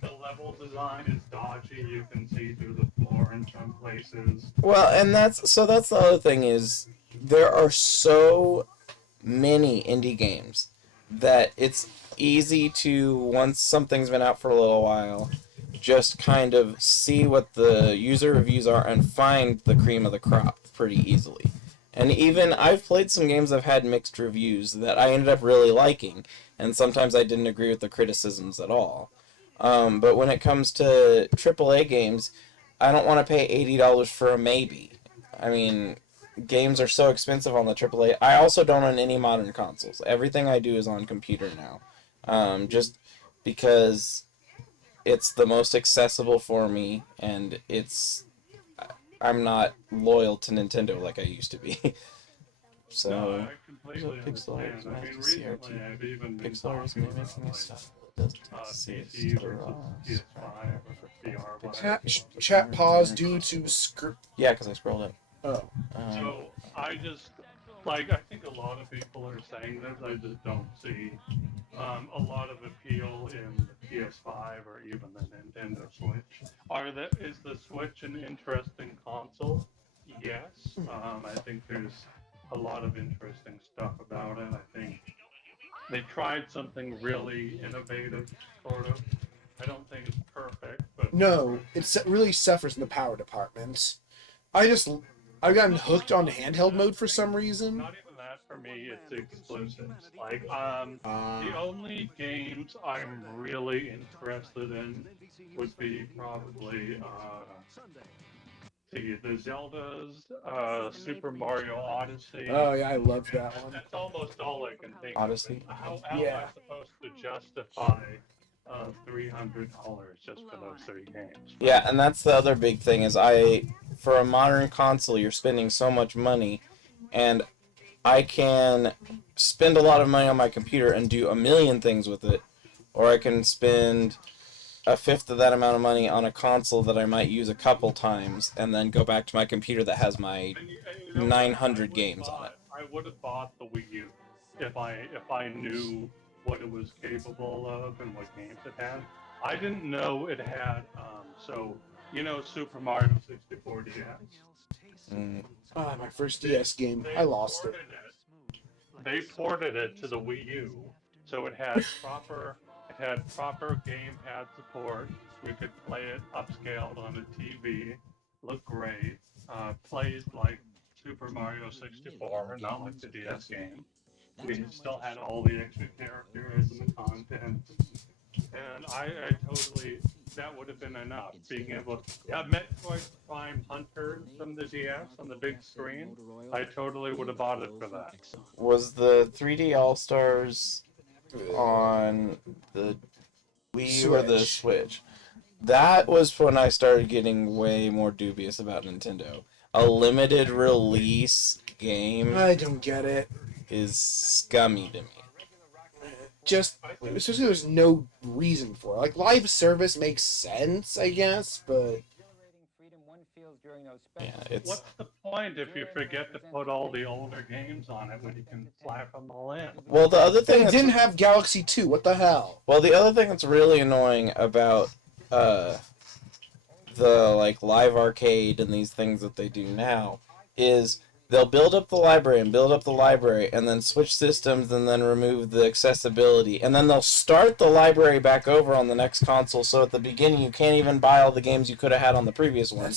the level design is dodgy. You can see through the floor in some places. well, and that's the other thing is there are so many indie games that it's easy to, once something's been out for a little while, just kind of see what the user reviews are and find the cream of the crop pretty easily. And even I've played some games that have had mixed reviews that I ended up really liking, and sometimes I didn't agree with the criticisms at all. But when it comes to AAA games, I don't want to pay $80 for a maybe. I mean, games are so expensive on the AAA. I also don't own any modern consoles. Everything I do is on computer now. Just because it's the most accessible for me, and I'm not loyal to Nintendo like I used to be. So, No, I completely pixel art understand. I mean, is nice to recently CRT. I've even been Pixel art is talking making about me like, stuff. Doesn't PC versus PS5 or VR. Chat, whatever. chat pause due to script. Yeah, because I scrolled up. Oh, So I just like I think a lot of people are saying this. I just don't see a lot of appeal in the PS5 or even the Nintendo Switch. Is the Switch an interesting console? Yes. I think there's a lot of interesting stuff about it. I think they tried something really innovative, sort of. I don't think it's perfect, but no, it really suffers in the power department. I've gotten hooked on handheld mode for some reason. not even that for me. It's the exclusives. Like, the Uh, only games I'm really interested in would be probably the Zeldas, Super Mario Odyssey. oh yeah, I loved that one. That's almost all I can think of. Odyssey. How am Yeah. I supposed to justify $300 just for those three games? Yeah, and that's the other big thing is for a modern console, you're spending so much money, and I can spend a lot of money on my computer and do a million things with it, or I can spend a fifth of that amount of money on a console that I might use a couple times, and then go back to my computer that has my And you know what? 900 games on it. I would have bought the Wii U if I knew what it was capable of and what games it had. I didn't know it had Super Mario 64 DS. Mm. My first DS game, I lost it. They ported it to the Wii U, so it had proper gamepad support. We could play it upscaled on a TV, looked great, played like Super Mario 64, not like the DS game. We still had all the extra characters and the content, and I totally that would have been enough. Being able, Metroid Prime Hunters from the DS on the big screen, I totally would have bought it for that. Was the 3D All Stars on the Wii U or the Switch? That was when I started getting way more dubious about Nintendo. A limited release game I don't get it. is scummy to me. Just, especially there's no reason for it. Like, live service makes sense, I guess, but Yeah, it's What's the point if you forget to put all the older games on it when you can slap them all in? well. The other thing they that's, didn't have Galaxy 2. What the hell? well, the other thing that's really annoying about the like live arcade and these things that they do now is they'll build up the library and then switch systems and then remove the accessibility, and then they'll start the library back over on the next console, so at the beginning you can't even buy all the games you could have had on the previous one,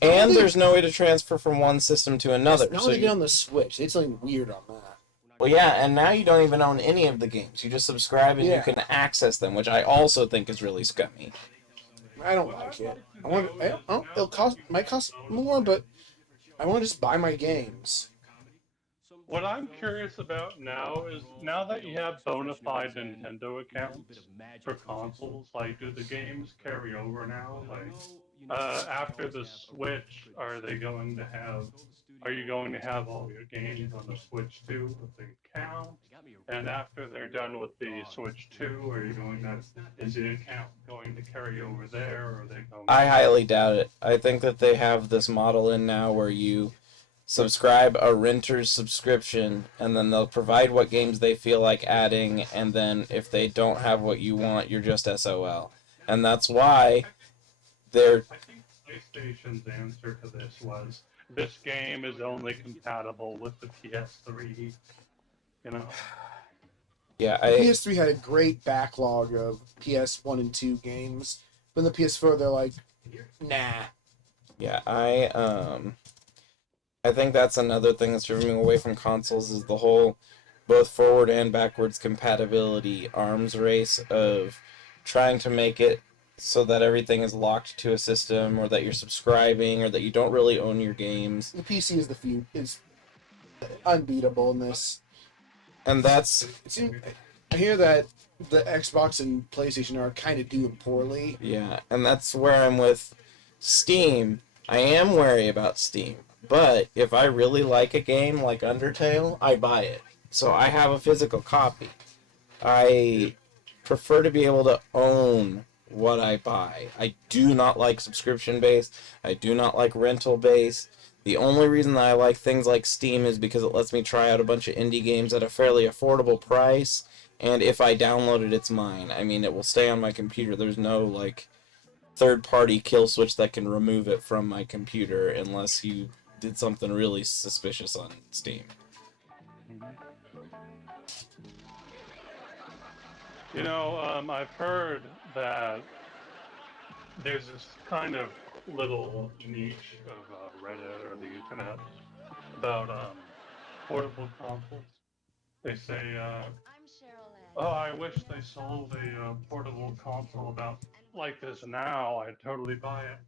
and there's no way to transfer from one system to another. Not So only on the Switch. It's something weird on that. well, yeah, and now you don't even own any of the games. You just subscribe and you Yeah. can access them, which I also think is really scummy. I don't like it. Might cost more, but I want to just buy my games. What I'm curious about now is now that you have bona fide Nintendo accounts for consoles, like do the games carry over now? Like after the Switch, are you going to have all your games on the Switch 2 with the account? And after they're done with the Switch 2, is the account going to carry over there, or are they going I highly doubt it. I think that they have this model in now where you subscribe a renter's subscription, and then they'll provide what games they feel like adding, and then if they don't have what you want, you're just SOL. And that's why they're I think PlayStation's answer to this was this game is only compatible with the PS3. You know, yeah, PS3 had a great backlog of PS1 and 2 games. But in the PS4, they're like, nah. Yeah, I think that's another thing that's driving me away from consoles is the whole both forward and backwards compatibility arms race of trying to make it so that everything is locked to a system, or that you're subscribing, or that you don't really own your games. The PC is unbeatable in this. And that's I hear that the Xbox and PlayStation are kind of doing poorly. yeah, and that's where I'm with Steam. I am wary about Steam, but if I really like a game like Undertale, I buy it. So I have a physical copy. I prefer to be able to own what I buy. I do not like subscription based. I do not like rental based. The only reason that I like things like Steam is because it lets me try out a bunch of indie games at a fairly affordable price, and if I download it, it's mine. I mean, it will stay on my computer. There's no, like, third-party kill switch that can remove it from my computer unless you did something really suspicious on Steam. You know, I've heard that there's this kind of little niche of Reddit or the internet about portable consoles. They say, oh, I wish they sold a portable console about like this now. I'd totally buy it.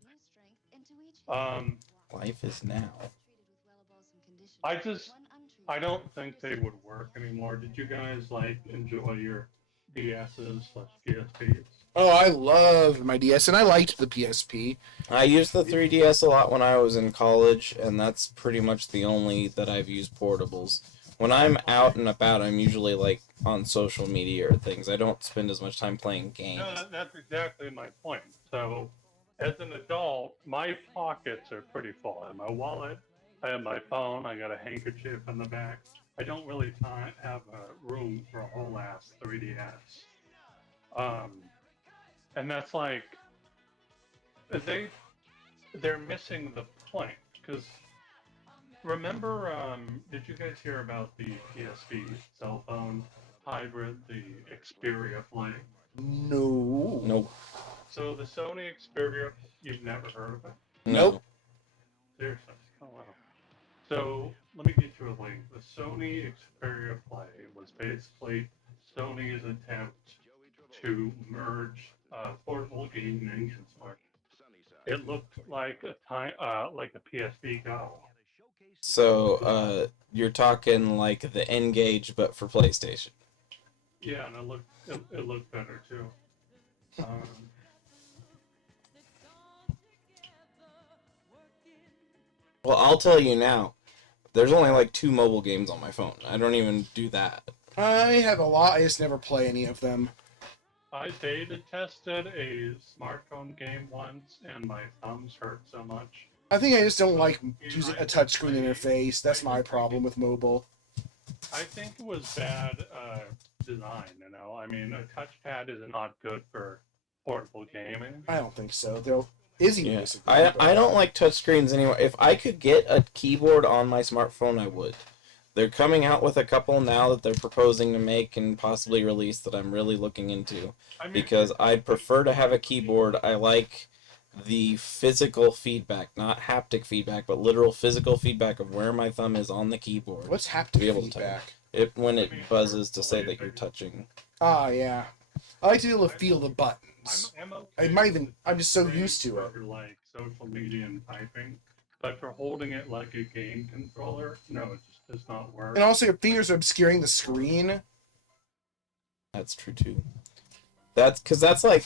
Life is now. I don't think they would work anymore. Did you guys like enjoy your DSs/PSPs? Oh, I loved my DS, and I liked the PSP. I used the 3DS a lot when I was in college, and that's pretty much the only that I've used portables. When I'm out and about, I'm usually, like, on social media or things. I don't spend as much time playing games. No, that's exactly my point. So, as an adult, my pockets are pretty full. I have my wallet, I have my phone, I got a handkerchief in the back. I don't really have room for a whole ass 3DS. And that's like, they're missing the point. Because remember, did you guys hear about the PSP cell phone hybrid, the Xperia Play? No. Nope. So the Sony Xperia, you've never heard of it? Nope. Seriously? Oh, wow. So let me get you a link. The Sony Xperia Play was basically Sony's attempt to merge portable gaming and smart. It looked like a PSP Go. So, you're talking like the N-Gage, but for PlayStation. Yeah, and it looked better too. Well, I'll tell you now. There's only like 2 mobile games on my phone. I don't even do that. I have a lot. I just never play any of them. I beta tested a smartphone game once, and my thumbs hurt so much. I think I just don't like using a touchscreen interface. That's my problem with mobile. I think it was bad design, you know? I mean, a touchpad is not good for portable gaming. I don't think so. Izzy Yeah. disagree, I don't like touchscreens anymore. If I could get a keyboard on my smartphone, I would. They're coming out with a couple now that they're proposing to make and possibly release that I'm really looking into. Because I'd prefer to have a keyboard. I like the physical feedback, not haptic feedback, but literal physical feedback of where my thumb is on the keyboard. What's haptic to be able to feedback? when it buzzes to say that you're touching. Ah, yeah. I like to be able to feel the buttons. I'm just so used to it. For like social media and typing, but for holding it like a game controller, no, it just does not work. And also, your fingers are obscuring the screen. That's true too. That's because that's like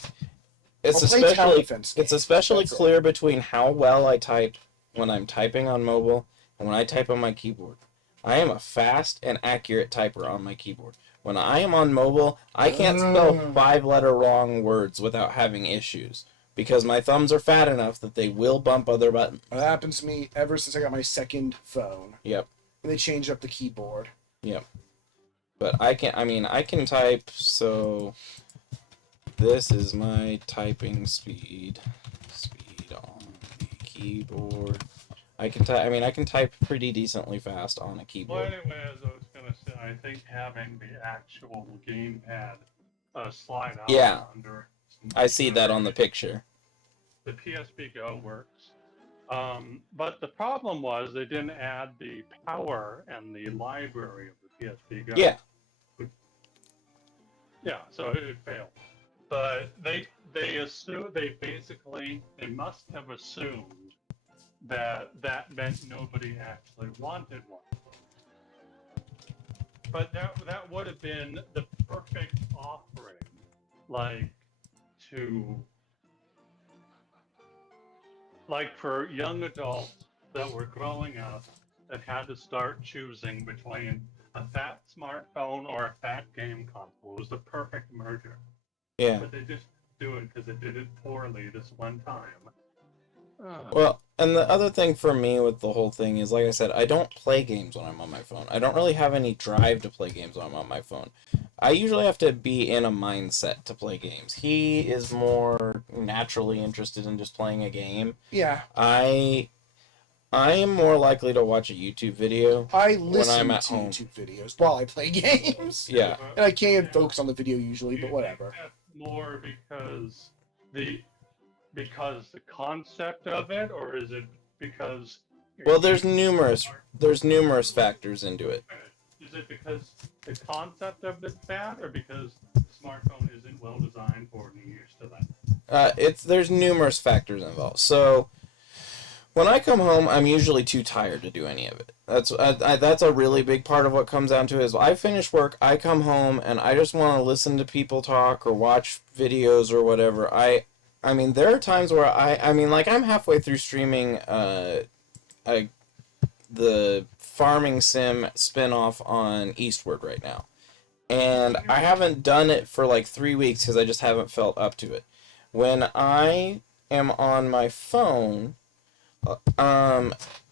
it's I'll play tower especially defense it's games. especially That's it. clear between how well I type when I'm typing on mobile and when I type on my keyboard. I am a fast and accurate typer on my keyboard. When I am on mobile, I can't spell 5-letter wrong words without having issues because my thumbs are fat enough that they will bump other buttons. That happens to me ever since I got my second phone. Yep. And they changed up the keyboard. Yep. But I can type, so this is my typing speed. Speed on the keyboard. I can type pretty decently fast on a Well, keyboard. anyway, as I was gonna say, I think having the actual gamepad slide out Yeah. under. I see that on the picture. The PSP Go works. But the problem was they didn't add the power and the library of the PSP Go. Yeah. Yeah, so it failed. But they must have assumed that meant nobody actually wanted one. But that would have been the perfect offering, like for young adults that were growing up that had to start choosing between a fat smartphone or a fat game console. It was the perfect merger. Yeah. But they just do it because they did it poorly this one time. Well, And the other thing for me with the whole thing is, like I said, I don't play games when I'm on my phone. I don't really have any drive to play games when I'm on my phone. I usually have to be in a mindset to play games. He is more naturally interested in just playing a game. Yeah. I am more likely to watch a YouTube video I when listen I'm to at home. YouTube videos while I play games. Yeah. And I can't even focus on the video usually, Do but you whatever. think that's more because the concept of it, or is it because? Well, there's numerous factors into it. Is it because the concept of it's bad, or because the smartphone isn't well designed for it and you're used to that? There's numerous factors involved. So when I come home, I'm usually too tired to do any of it. That's a really big part of what comes down to is I finish work, I come home, and I just want to listen to people talk or watch videos or whatever. I mean, there are times where like I'm halfway through streaming the farming sim spin-off on Eastward right now. And I haven't done it for like 3 weeks because I just haven't felt up to it. When I am on my phone,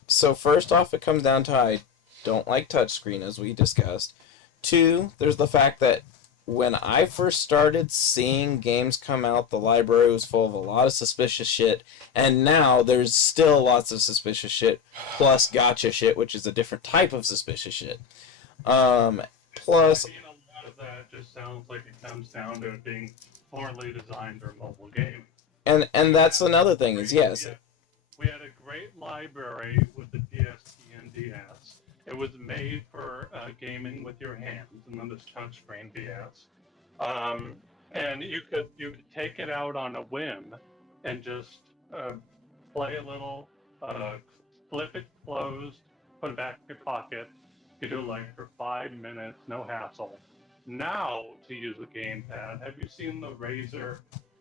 so first off, it comes down to I don't like touchscreen, as we discussed. 2, there's the fact that when I first started seeing games come out, the library was full of a lot of suspicious shit, and now there's still lots of suspicious shit, plus gotcha shit, which is a different type of suspicious shit. Plus, I mean, a lot of that just sounds like it comes down to it being poorly designed or mobile game. and that's another thing is, yes. We had a great library with the PSP and DS. It was made for gaming with your hands, and then this touchscreen DS. And you could take it out on a whim and just play a little, flip it closed, put it back in your pocket. You could do like for 5 minutes, no hassle. Now to use a gamepad, have you seen the Razer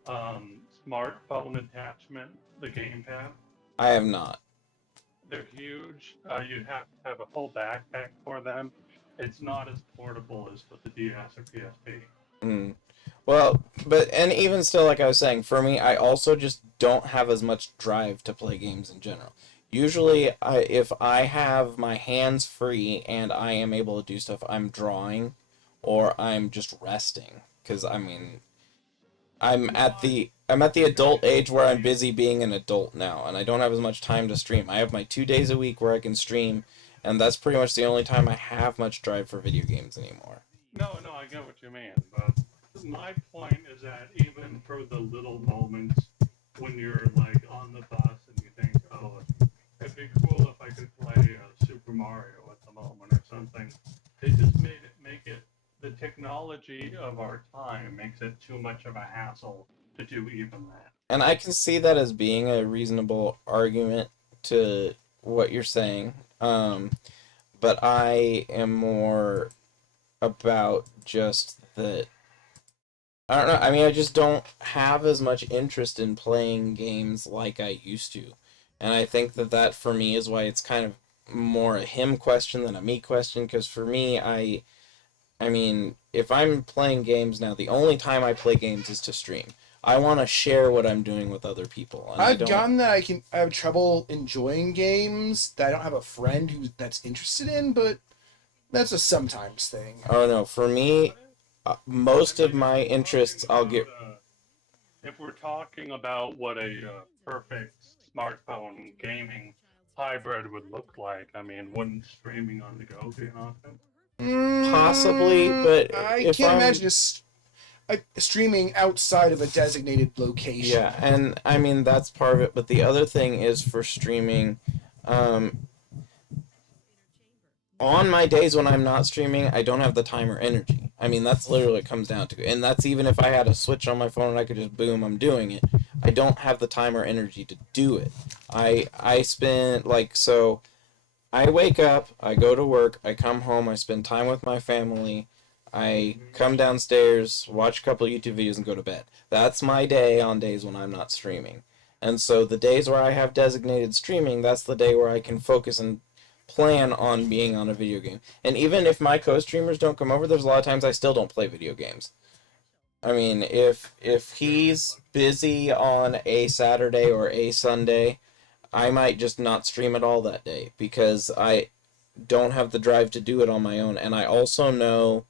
smartphone attachment, the gamepad? I have not. They're huge. You have to have a full backpack for them. It's not as portable as with the DS or PSP. Well, and even still, like I was saying, for me, I also just don't have as much drive to play games in general. Usually, if I have my hands free and I am able to do stuff, I'm drawing or I'm just resting. Because, I mean, I'm at the adult age where I'm busy being an adult now, and I don't have as much time to stream. I have my 2 days a week where I can stream, and that's pretty much the only time I have much drive for video games anymore. No, I get what you mean, but my point is that even for the little moments when you're like on the bus and you think, oh, it'd be cool if I could play Super Mario at the moment or something, they just make it the technology of our time makes it too much of a hassle to do even that. And I can see that as being a reasonable argument to what you're saying. But I am more about just that. I don't know. I mean, I just don't have as much interest in playing games like I used to. And I think that for me is why it's kind of more a him question than a me question. Because for me, I mean, if I'm playing games now, the only time I play games is to stream. I want to share what I'm doing with other people. And I've gotten that I have trouble enjoying games that I don't have a friend that's interested in, but that's a sometimes thing. Oh no, for me, most of my interests I'll get. If we're talking about what a perfect smartphone gaming hybrid would look like, I mean, wouldn't streaming on the go be an option? Possibly, but I if can't I'm- imagine streaming outside of a designated location. Yeah, and I mean that's part of it. But the other thing is for streaming, on my days when I'm not streaming, I don't have the time or energy. I mean, that's literally what it comes down to. And that's even if I had a switch on my phone and I could just boom, I'm doing it. I don't have the time or energy to do it. I spend, like, so I wake up, I go to work, I come home, I spend time with my family, I come downstairs, watch a couple of YouTube videos, and go to bed. That's my day on days when I'm not streaming. And so the days where I have designated streaming, that's the day where I can focus and plan on being on a video game. And even if my co-streamers don't come over, there's a lot of times I still don't play video games. I mean, if he's busy on a Saturday or a Sunday, I might just not stream at all that day because I don't have the drive to do it on my own. And I also know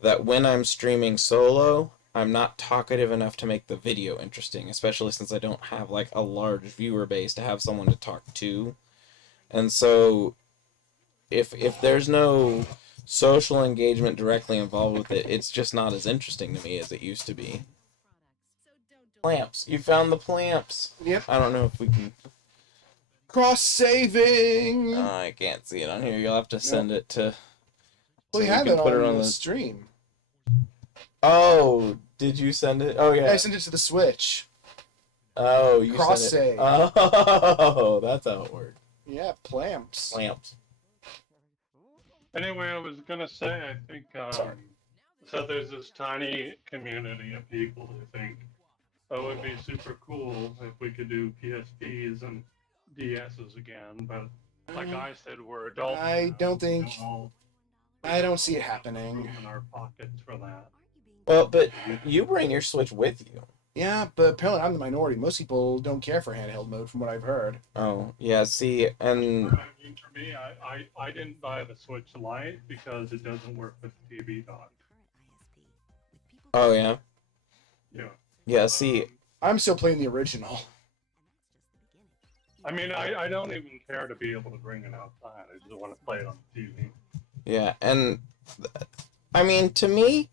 that when I'm streaming solo, I'm not talkative enough to make the video interesting, especially since I don't have like a large viewer base to have someone to talk to. And so if there's no social engagement directly involved with it, it's just not as interesting to me as it used to be. Clamps. You found the clamps. Yep. I don't know if we can. Cross saving. I can't see it on here. You'll have to send it to. We so have can it put on the stream. Oh, did you send it? Oh yeah. I sent it to the Switch. Oh, you Cross sent it. save. Oh, that's how it worked. Yeah, clamps. Clamps. Anyway, I was gonna say, I think, so there's this tiny community of people who think, oh, it'd be super cool if we could do PSPs and DSs again, but like I said, we're adults. I now. don't think. We don't I don't see it happening. room in our pockets for that. Well, but you bring your Switch with you. Yeah, but apparently I'm the minority. Most people don't care for handheld mode, from what I've heard. Oh, yeah, see, and I mean, for me, I didn't buy the Switch Lite because it doesn't work with the TV dock. oh yeah. Yeah. Yeah, see, I'm still playing the original. I mean, I don't even care to be able to bring it outside. I just want to play it on the TV. yeah, and I mean, to me,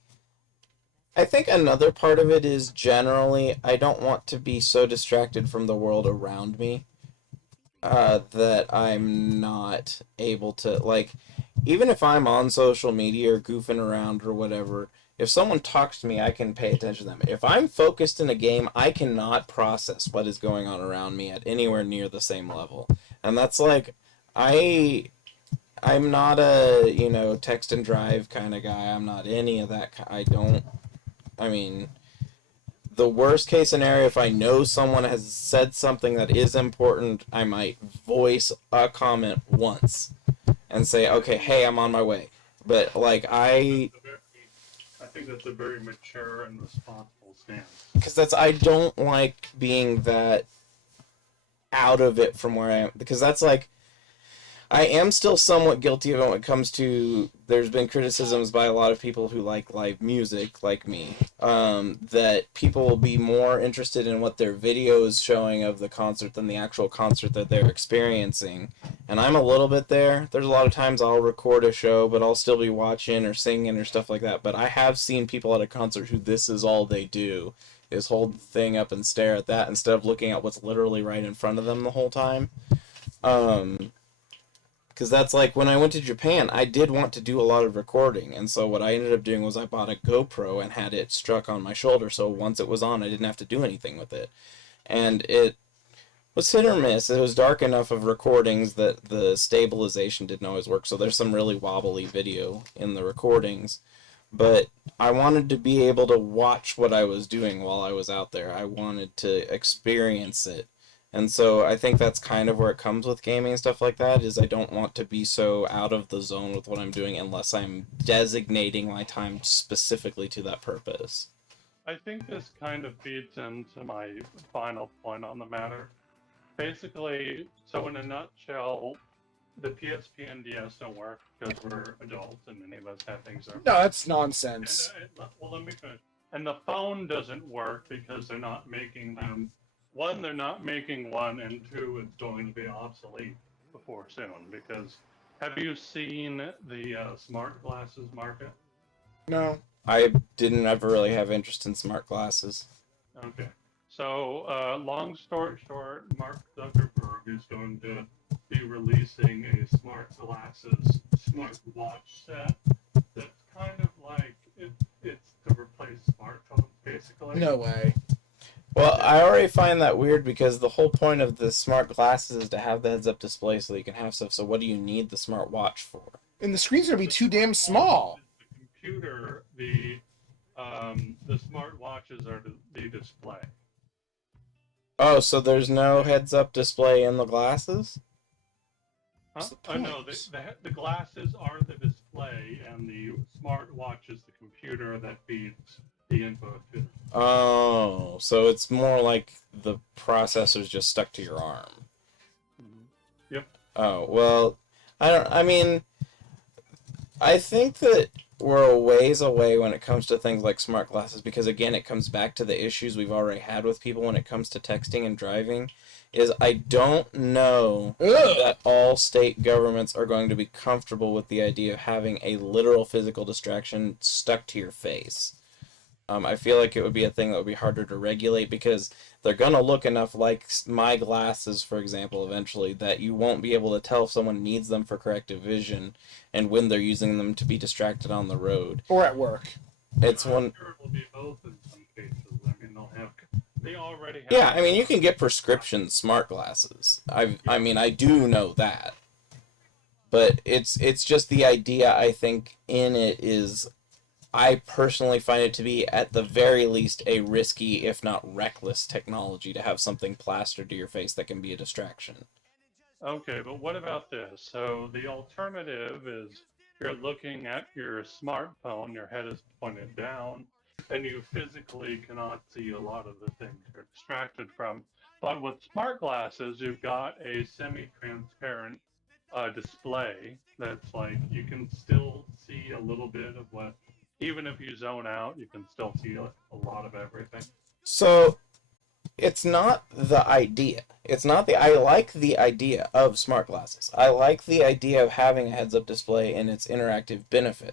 I think another part of it is generally I don't want to be so distracted from the world around me that I'm not able to, like, even if I'm on social media or goofing around or whatever, if someone talks to me, I can pay attention to them. If I'm focused in a game, I cannot process what is going on around me at anywhere near the same level. And that's like, I'm not a, text and drive kind of guy. I'm not any of that. I mean, the worst case scenario, if I know someone has said something that is important, I might voice a comment once and say, okay, hey, I'm on my way. But, like, I think that's a very mature and responsible stance. because I don't like being that out of it from where I am, because that's like, I am still somewhat guilty of it when it comes to, there's been criticisms by a lot of people who like live music, like me, that people will be more interested in what their video is showing of the concert than the actual concert that they're experiencing. And I'm a little bit there. There's a lot of times I'll record a show, but I'll still be watching or singing or stuff like that. But I have seen people at a concert who this is all they do, is hold the thing up and stare at that instead of looking at what's literally right in front of them the whole time. Because that's like, when I went to Japan, I did want to do a lot of recording, and so what I ended up doing was I bought a GoPro and had it struck on my shoulder, so once it was on, I didn't have to do anything with it. And it was hit or miss. It was dark enough of recordings that the stabilization didn't always work, so there's some really wobbly video in the recordings. But I wanted to be able to watch what I was doing while I was out there. I wanted to experience it. And so I think that's kind of where it comes with gaming and stuff like that, is I don't want to be so out of the zone with what I'm doing unless I'm designating my time specifically to that purpose. I think this kind of feeds into my final point on the matter. Basically, so in a nutshell, the PSP and DS don't work because we're adults and many of us have things that No, that's nonsense. well, let me finish. And the phone doesn't work because they're not making them. One, they're not making one, and two, it's going to be obsolete before soon. Because have you seen the smart glasses market? No. I didn't ever really have interest in smart glasses. Okay. So, long story short, Mark Zuckerberg is going to be releasing a smart glasses, smart watch set that's kind of like, it's to replace smartphones, basically. No way. Well, I already find that weird because the whole point of the smart glasses is to have the heads-up display so you can have stuff. So what do you need the smart watch for? And the screen's gonna be too damn small. The computer, the smart watches are the display. Oh, so there's no heads-up display in the glasses? Huh? the No, point? the glasses are the display, and the smart watch is the computer that feeds the info to them. Oh, so it's more like the processor's just stuck to your arm. Yep. Oh, well, I mean, I think that we're a ways away when it comes to things like smart glasses because, again, it comes back to the issues we've already had with people when it comes to texting and driving. Is I don't know Ugh. that all state governments are going to be comfortable with the idea of having a literal physical distraction stuck to your face. I feel like it would be a thing that would be harder to regulate because they're gonna look enough like my glasses, for example, eventually that you won't be able to tell if someone needs them for corrective vision and when they're using them to be distracted on the road. Or at work. It's I'm one. sure it will be both in some cases. I mean, they already have. Yeah, I mean, you can get prescription smart glasses. I mean, I do know that, but it's just the idea. I think in it is I personally find it to be, at the very least, a risky, if not reckless, technology to have something plastered to your face that can be a distraction. Okay, but what about this? So the alternative is you're looking at your smartphone, your head is pointed down, and you physically cannot see a lot of the things you're distracted from. But with smart glasses, you've got a semi-transparent display that's like you can still see a little bit of what, even if you zone out, you can still see a lot of everything. So it's not the idea. It's not the. I like the idea of smart glasses. I like the idea of having a heads-up display and its interactive benefit.